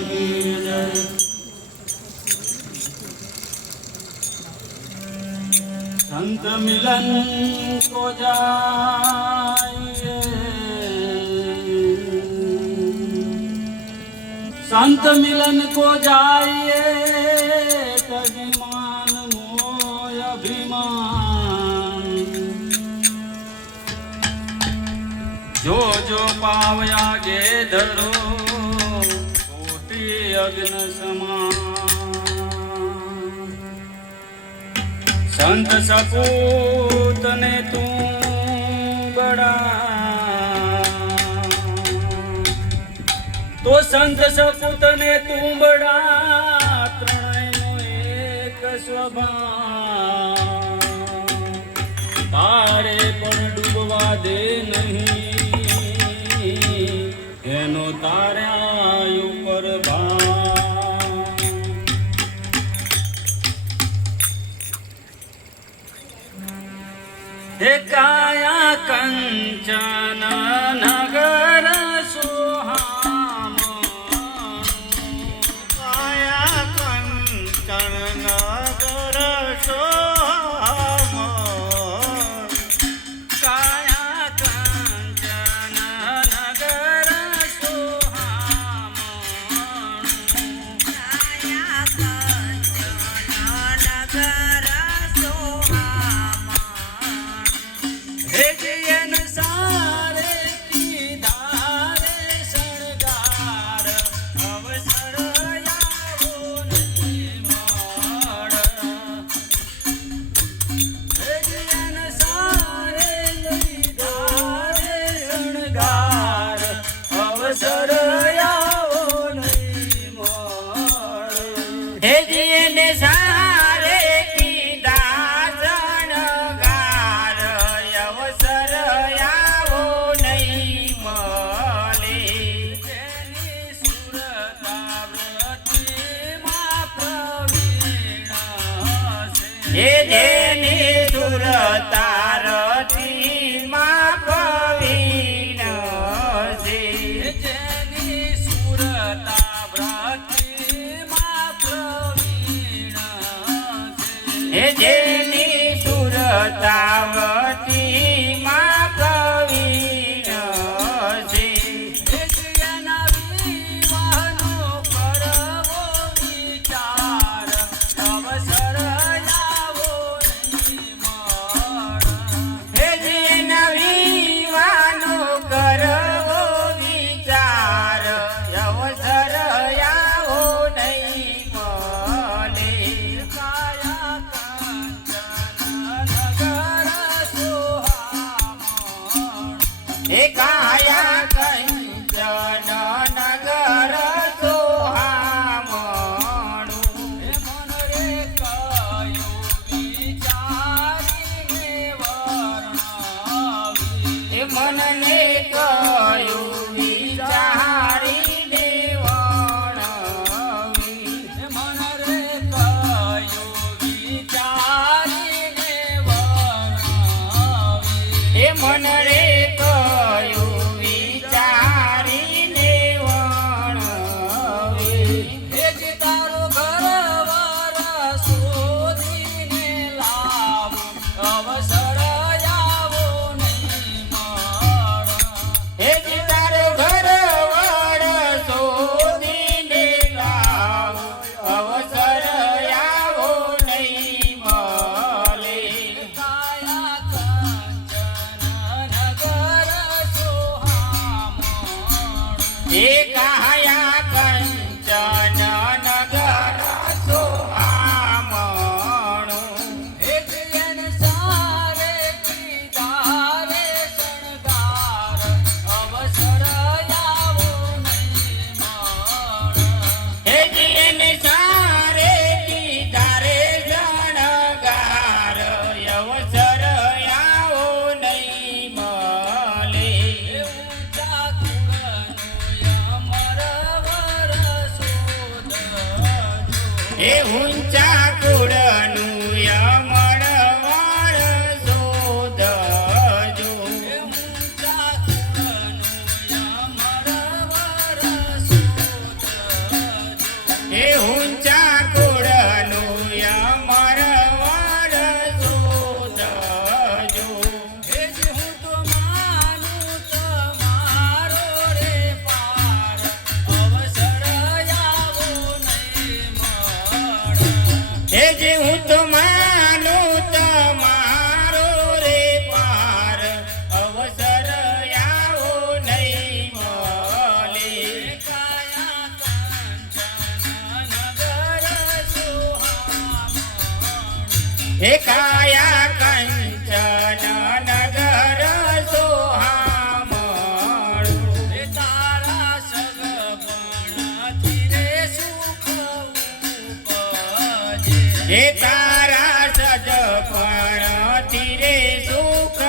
की जय। संत मिलन को जाइए, संत मिलन को जाइए, तभिमान मोय अभिमान। जो जो पावया गे धरो, कोटि अग्न समान। संत सपूत ने तू बड़ा, तो संत सपूत ने तू बड़ा, त्रणयनो एक स्वभाव। तारे पण डूबवा दे नहीं, एनो तार्या ऊपर भाव। हे काया कंचन नगर सुहाम, काया कंचन नगर सोहाम। काया कंचन नगर सुहाम, काया कंचन नगर सोहाम। हे जियन सारे की धारे शृंगार, अवसर यावो नहीं मोड़। हे जियन सारे की धारे शृंगार, अवसर यावो नहीं मोड़। हे जियन सारे कीधा शणगार, अवसर यावो नहीं मळे। जेनी सुरताव्रतीમાં પ્રવીણ છે, हे जेनी सुरतारतीમાં પ્રવીણ છે। જેની સુરતાવ્રતીમાં પ્રવીણ છે। हे जेनी सुरतावतीમાં પ્રવીણ છે। જેના વિવાહનો કરવો વિચાર, અવસર આવો નહીં મળ। हे जेना વિવાનો કરવો વિચાર, અવસર આવો નહીં મળે। કાયા કંચન નગર સુહામણ, हे काया कंचन नगर सोहामणुं। હે મન રે કયો વિચારીને વર્ણવી। हे मनने कયું વિચારીને વર્ણવી। હે મન રે કયો વિચારીને વર્ણવી। हे मन रे कયું વિચારીને વર્ણવી। હે જે તારો ઘરવાર શોધીને લાવું, અવસર આવો નહીં મળ। हे जी तारो घरवाळ શોધીને લાવ, અવસર આવો નહીં મળે। કાયા કંચન નગર સુહામણ, हे काया कंचन नगर सोहामणुं। હે જીયન સારે કીધારે શણગાર, અવસર આવો નહીં મળ। हे जीन सारे कीधारे शणगार, अवसर आवो नहीं मळे। ઊંચા કુળનું અમર વરસોદ જો, हे ऊंचा कुळનું યમણવાળ શોધજો। હે ઊંચા કુળનું અમર વરસોદ હે ઊંચા કુળનું અમર વર શોધજો. હે જે હું તો માનું તમારો રે પાર અવસર આવો નહીં મળે. હે જે હું તો માનું તમારો રે પાર અવસર આવો નહીં મળે. કાયા કંચન નગર સોહામણું. હે કાયા કંચન નગર સોહામણું. હે તારા સગપણથી રે સુખ ઉપજે. હે તારા સજપણથી રે સુખ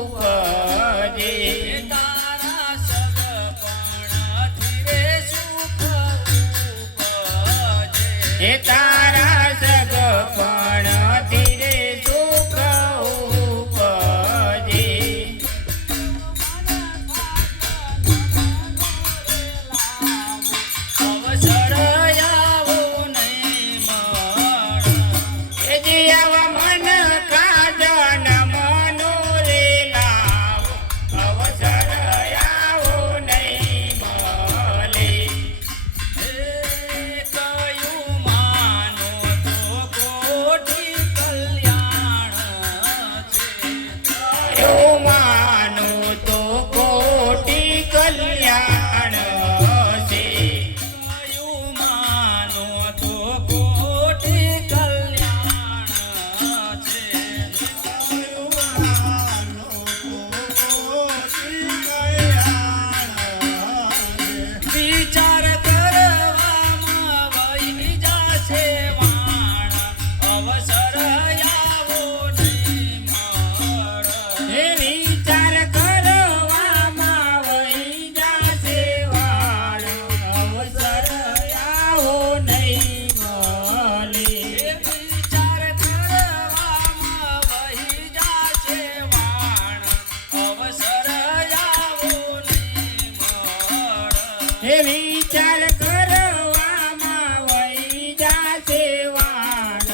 ઉપજે. હે તારા સગપણથી રે સુખ ઉપજે. હે તારા સગપણથી રે સુખ ઉપજે. અવસર આવો નહીં મળે. હે જે આવા મન કાજન મનો રે લાવ અવસર આવો નહીં મળે. હે કયું માનો તો કોટી કલ્યાણ છે. એવું માનું તો કોટી કલ્યાણ છે. કયું માનો તો કોટી કલ્યાણ છે. વિચાર કરવામાં વહી જાશે વાણ અવસર આવો નહીં મળે. હે વિચાર કરવામાં વહી જાશે વાળ અવસર આવો નહીં મળે. હે વિચાર કરવામાં વહી જાશે વાણ અવસર આવો નહીં મળે. હે વિચાર કરવામાં વહી જાશે વાળ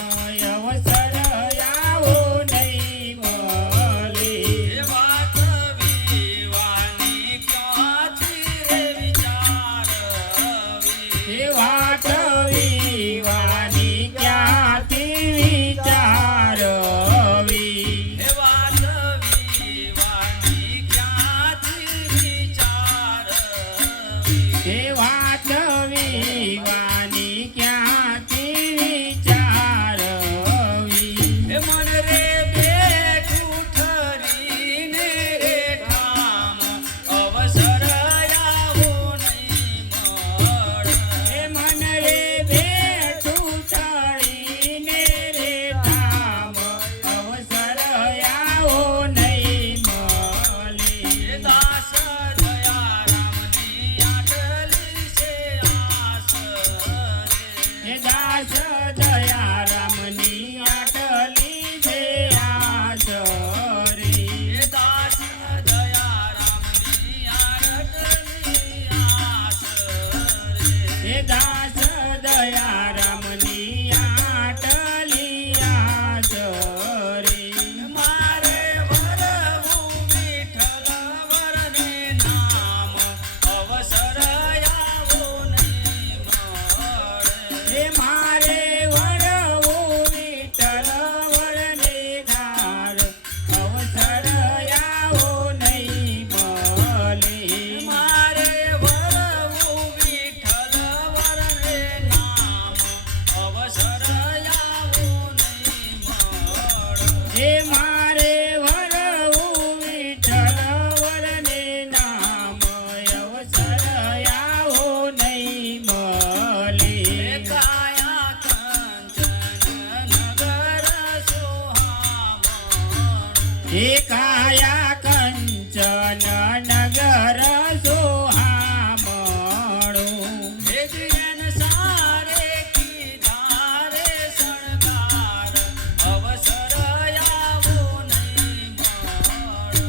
અવસર આવો નહીં મળે. એ વાત વિવાની ક્યાંથી રે વિચારવી. હે વાત વિવાની ક્યાંથી વિચારવી. એ વાત વિવાની ક્યાંથી વિચારવી. હે વાત વિવાની ક્યાંથી વિચારવી. એ મન રે બેઠું ઠરીને રે ઠામ અવસર આવો નહીં મળે. હે મન રે બેઠું ચડીને રે ઠામ અવસર આવો નહીં મળે. એ દાસ દયારામની આટલી છે આસ રે. હે દાસ દયારામની આટલી છે આસ રે. એ દાસ દયારામની આટલી આસ રે. હે દાસ દયારામની આટલી આસ રે. મારે વરવું વિઠ્ઠલ વરને નામ અવસર આવો નહીં મળે. હે મારે વરવું વિઠ્ઠલ વરને ધાર અવસર આવો નહીં મળે. મારે વરવું વિઠ્ઠલ વરને નામ અવસર આવો નહીં મળે. હે મારે વરવું વિઠ્ઠલ વરને નામ અવસર આવો નહીં મળે. એ કાયા કંચન નગર સોહામણું. હે કાયા કંચન નગર સોહામણું. હે જીવન સારે કીધા રે શણગાર અવસર આવો નહીં મળે.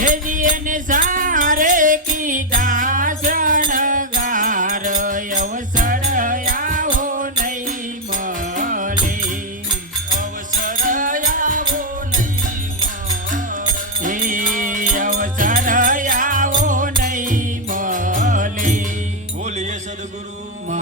હે જીને સારે કીધા શણગાર અવસર